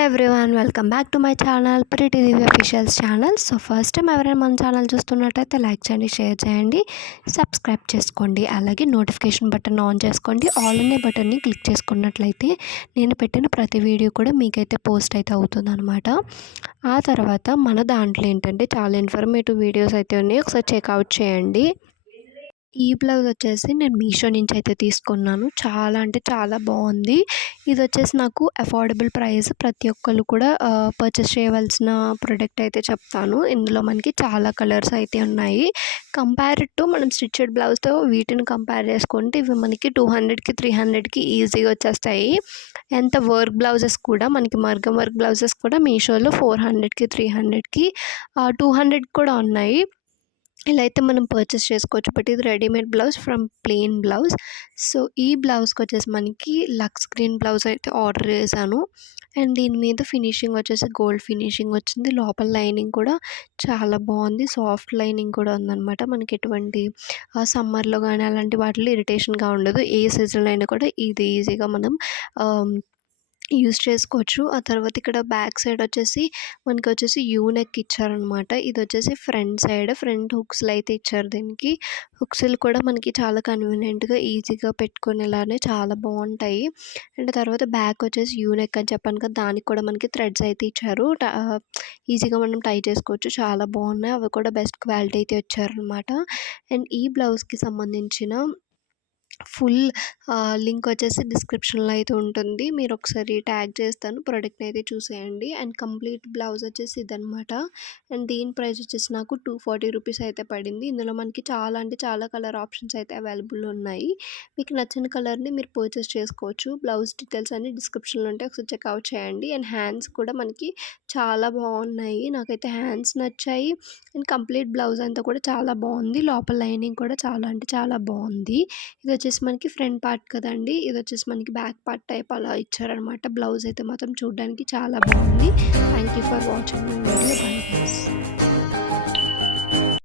Hello everyone, welcome back to my channel pretty Divya officials channel. So first time ఎవరైనా మన channel చూస్తున్నట్టయితే like చేయండి, share చేయండి, subscribe చేసుకోండి. అలాగే నోటిఫికేషన్ బటన్ ఆన్ చేసుకోండి. ఆల్ అనే బటన్ని క్లిక్ చేసుకున్నట్లయితే నేను పెట్టిన ప్రతి వీడియో కూడా మీకైతే పోస్ట్ అయితే అవుతుందన్నమాట. ఆ తర్వాత మన దాంట్లో ఏంటంటే చాలా ఇన్ఫర్మేటివ్ వీడియోస్ అయితే ఉన్నాయి, ఒకసారి చెక్అవుట్ చేయండి. ఈ బ్లౌజ్ వచ్చేసి నేను మీషో నుంచి అయితే తీసుకున్నాను. చాలా అంటే చాలా బాగుంది. ఇది వచ్చేసి నాకు అఫోర్డబుల్ ప్రైస్. ప్రతి ఒక్కళ్ళు కూడా పర్చేస్ చేయవలసిన ప్రోడక్ట్ అయితే చెప్తాను. ఇందులో మనకి చాలా కలర్స్ అయితే ఉన్నాయి. కంపేర్డ్ టు మనం స్టిచ్డ్ బ్లౌజ్తో వీటిని కంపేర్ చేసుకుంటే ఇవి మనకి 200కి 300కి ఈజీగా వచ్చేస్తాయి. ఎంత వర్క్ బ్లౌజెస్ కూడా మనకి మగ్గం వర్క్ బ్లౌజెస్ కూడా మీషోలో 400కి 300కి 200 కూడా ఉన్నాయి. ఇలా అయితే మనం పర్చేస్ చేసుకోవచ్చు. బట్ ఇది readymade blouse from plain blouse. So ఈ బ్లౌజ్కి వచ్చేసి మనకి లక్స్ గ్రీన్ బ్లౌజ్ అయితే ఆర్డర్ చేశాను. అండ్ దీని మీద ఫినిషింగ్ వచ్చేసి గోల్డ్ ఫినిషింగ్ వచ్చింది. లోపల లైనింగ్ కూడా చాలా బాగుంది, సాఫ్ట్ లైనింగ్ కూడా ఉందన్నమాట. మనకి ఎటువంటి సమ్మర్లో కానీ అలాంటి వాటిలో ఇరిటేషన్గా ఉండదు. ఏ సీజన్లో అయినా కూడా ఇది ఈజీగా మనం యూస్ చేసుకోవచ్చు. ఆ తర్వాత ఇక్కడ బ్యాక్ సైడ్ వచ్చేసి మనకి వచ్చేసి యూ నెక్ ఇచ్చారనమాట. ఇది వచ్చేసి ఫ్రంట్ హుక్స్లు అయితే ఇచ్చారు. దీనికి హుక్స్లు కూడా మనకి చాలా కన్వీనియంట్గా ఈజీగా పెట్టుకునేలానే చాలా బాగుంటాయి. అండ్ తర్వాత బ్యాక్ వచ్చేసి యూ నెక్ అని చెప్పాను కదా, దానికి కూడా మనకి థ్రెడ్స్ అయితే ఇచ్చారు. ఈజీగా మనం టై చేసుకోవచ్చు. చాలా బాగున్నాయి. అవి కూడా బెస్ట్ క్వాలిటీ అయితే ఇచ్చారనమాట. అండ్ ఈ బ్లౌజ్కి సంబంధించిన ఫుల్ లింక్ వచ్చేసి డిస్క్రిప్షన్లో అయితే ఉంటుంది. మీరు ఒకసారి ట్యాగ్ చేస్తాను, ప్రోడక్ట్ని అయితే చూసేయండి. అండ్ కంప్లీట్ బ్లౌజ్ వచ్చేసి ఇదనమాట. అండ్ దీని ప్రైస్ వచ్చేసి నాకు 240 రూపీస్ అయితే పడింది. ఇందులో మనకి చాలా అంటే చాలా కలర్ ఆప్షన్స్ అయితే అవైలబుల్ ఉన్నాయి. మీకు నచ్చిన కలర్ని మీరు పర్చేస్ చేసుకోవచ్చు. బ్లౌజ్ డీటెయిల్స్ అన్ని డిస్క్రిప్షన్లో ఉంటాయి, ఒకసారి చెక్అవుట్ చేయండి. అండ్ హ్యాండ్స్ కూడా మనకి చాలా బాగున్నాయి. నాకైతే హ్యాండ్స్ నచ్చాయి. అండ్ కంప్లీట్ బ్లౌజ్ అంతా కూడా చాలా బాగుంది. లోపల లైనింగ్ కూడా చాలా అంటే చాలా బాగుంది. ఇది వచ్చేసి మనకి ఫ్రంట్ పార్ట్ కదండి, ఇది వచ్చేసి మనకి బ్యాక్ పార్ట్ టైప్ అలా ఇచ్చారనమాట. బ్లౌజ్ అయితే మాత్రం చూడడానికి చాలా బాగుంది. Thank you for watching my video. Bye guys.